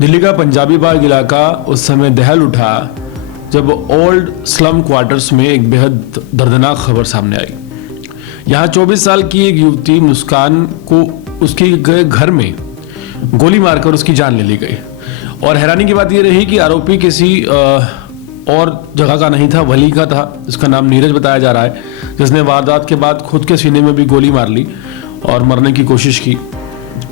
दिल्ली का पंजाबी बाग इलाका उस समय दहल उठा जब ओल्ड स्लम क्वार्टर्स में एक बेहद दर्दनाक खबर सामने आई। यहाँ 24 साल की एक युवती मुस्कान को उसके घर में गोली मारकर उसकी जान ले ली गई। और हैरानी की बात यह रही कि आरोपी किसी और जगह का नहीं था, वली का था। इसका नाम नीरज बताया जा रहा है, जिसने वारदात के बाद खुद के सीने में भी गोली मार ली और मरने की कोशिश की।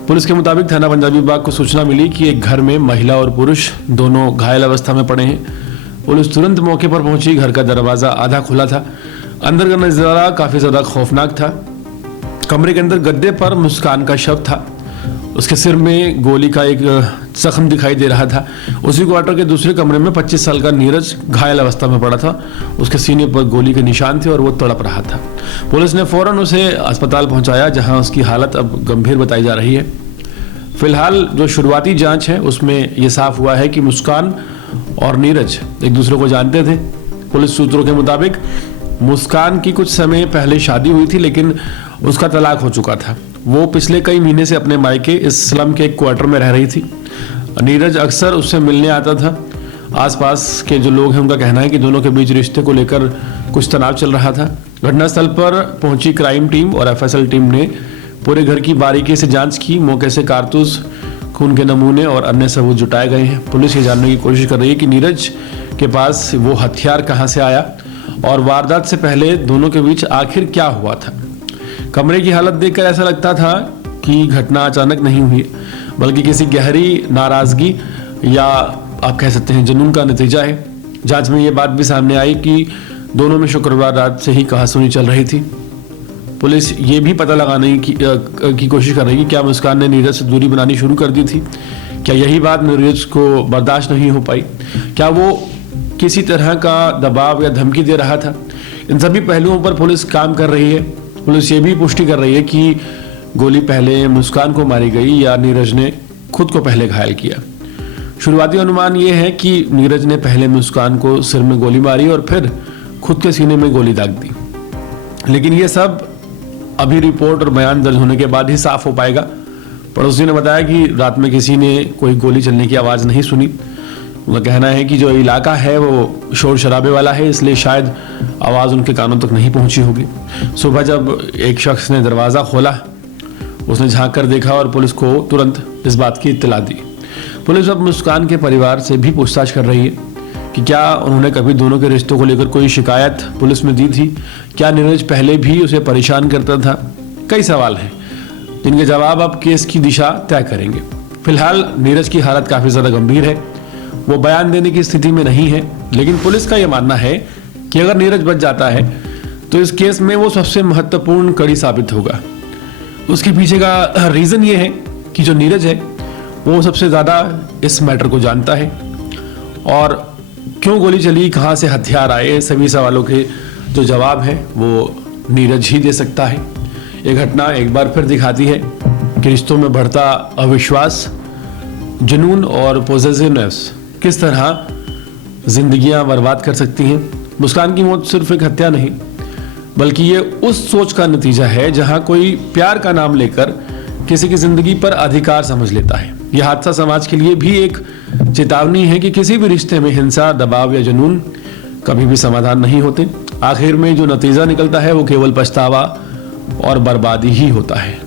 पुलिस के मुताबिक थाना पंजाबी बाग को सूचना मिली कि एक घर में महिला और पुरुष दोनों घायल अवस्था में पड़े हैं। पुलिस तुरंत मौके पर पहुंची। घर का दरवाजा आधा खुला था। अंदर का नजारा काफी ज्यादा खौफनाक था। कमरे के अंदर गद्दे पर मुस्कान का शव था। उसके सिर में गोली का एक जख्म दिखाई दे रहा था। उसी क्वार्टर के दूसरे कमरे में 25 साल का नीरज घायल अवस्था में पड़ा था। उसके सीने पर गोली के निशान थे और वो तड़प रहा था। पुलिस ने फौरन उसे अस्पताल पहुंचाया, जहां उसकी हालत अब गंभीर बताई जा रही है। फिलहाल जो शुरुआती जांच है उसमें यह साफ हुआ है कि मुस्कान और नीरज एक दूसरे को जानते थे। पुलिस सूत्रों के मुताबिक मुस्कान की कुछ समय पहले शादी हुई थी, लेकिन उसका तलाक हो चुका था। वो पिछले कई महीने से अपने मायके इस स्लम के एक क्वार्टर में रह रही थी। नीरज अक्सर उससे मिलने आता था। आसपास के जो लोग हैं उनका कहना है कि दोनों के बीच रिश्ते को लेकर कुछ तनाव चल रहा था। घटनास्थल पर पहुंची क्राइम टीम और एफएसएल टीम ने पूरे घर की बारीकी से जांच की। मौके से कारतूस, खून के नमूने और अन्य सबूत जुटाए गए हैं। पुलिस ये जानने की कोशिश कर रही है कि नीरज के पास वो हथियार कहां से आया और वारदात से पहले दोनों के बीच आखिर क्या हुआ था। कमरे की हालत देखकर ऐसा लगता था कि घटना अचानक नहीं हुई, बल्कि किसी गहरी नाराजगी या आप कह सकते हैं जुनून का नतीजा है। जांच में ये बात भी सामने आई कि दोनों में शुक्रवार रात से ही कहासुनी चल रही थी। पुलिस ये भी पता लगाने की कोशिश कर रही है कि क्या मुस्कान ने नीरज से दूरी बनानी शुरू कर दी थी। क्या यही बात नीरज को बर्दाश्त नहीं हो पाई? क्या वो किसी तरह का दबाव या धमकी दे रहा था? इन सभी पहलुओं पर पुलिस काम कर रही है। पुलिस ये भी पुष्टि कर रही है कि गोली पहले मुस्कान को मारी गई या नीरज ने खुद को पहले घायल किया। शुरुआती अनुमान ये है कि नीरज ने पहले मुस्कान को सिर में गोली मारी और फिर खुद के सीने में गोली दाग दी, लेकिन ये सब अभी रिपोर्ट और बयान दर्ज होने के बाद ही साफ हो पाएगा। पड़ोसी ने बताया कि रात में किसी ने कोई गोली चलने की आवाज़ नहीं सुनी। उनका कहना है कि जो इलाका है वो शोर शराबे वाला है, इसलिए शायद आवाज़ उनके कानों तक नहीं पहुंची होगी। सुबह जब एक शख्स ने दरवाज़ा खोला, उसने झांक कर देखा और पुलिस को तुरंत इस बात की इत्तला दी। पुलिस अब मुस्कान के परिवार से भी पूछताछ कर रही है कि क्या उन्होंने कभी दोनों के रिश्तों को लेकर कोई शिकायत पुलिस में दी थी। क्या नीरज पहले भी उसे परेशान करता था? कई सवाल हैं जिनके जवाब अब केस की दिशा तय करेंगे। फिलहाल नीरज की हालत काफ़ी ज़्यादा गंभीर है। वो बयान देने की स्थिति में नहीं है, लेकिन पुलिस का यह मानना है कि अगर नीरज बच जाता है तो इस केस में वो सबसे महत्वपूर्ण कड़ी साबित होगा। उसके पीछे का रीज़न ये है कि जो नीरज है वो सबसे ज़्यादा इस मैटर को जानता है और क्यों गोली चली, कहाँ से हथियार आए, सभी सवालों के जो जवाब है वो नीरज ही दे सकता है। ये घटना एक बार फिर दिखाती है कि रिश्तों में बढ़ता अविश्वास, जुनून और पॉसेसिवनेस किस तरह जिंदगियां बर्बाद कर सकती हैं। मुस्कान की मौत सिर्फ एक हत्या नहीं, बल्कि ये उस सोच का नतीजा है जहां कोई प्यार का नाम लेकर किसी की जिंदगी पर अधिकार समझ लेता है। यह हादसा समाज के लिए भी एक चेतावनी है कि किसी भी रिश्ते में हिंसा, दबाव या जुनून कभी भी समाधान नहीं होते। आखिर में जो नतीजा निकलता है वो केवल पछतावा और बर्बादी ही होता है।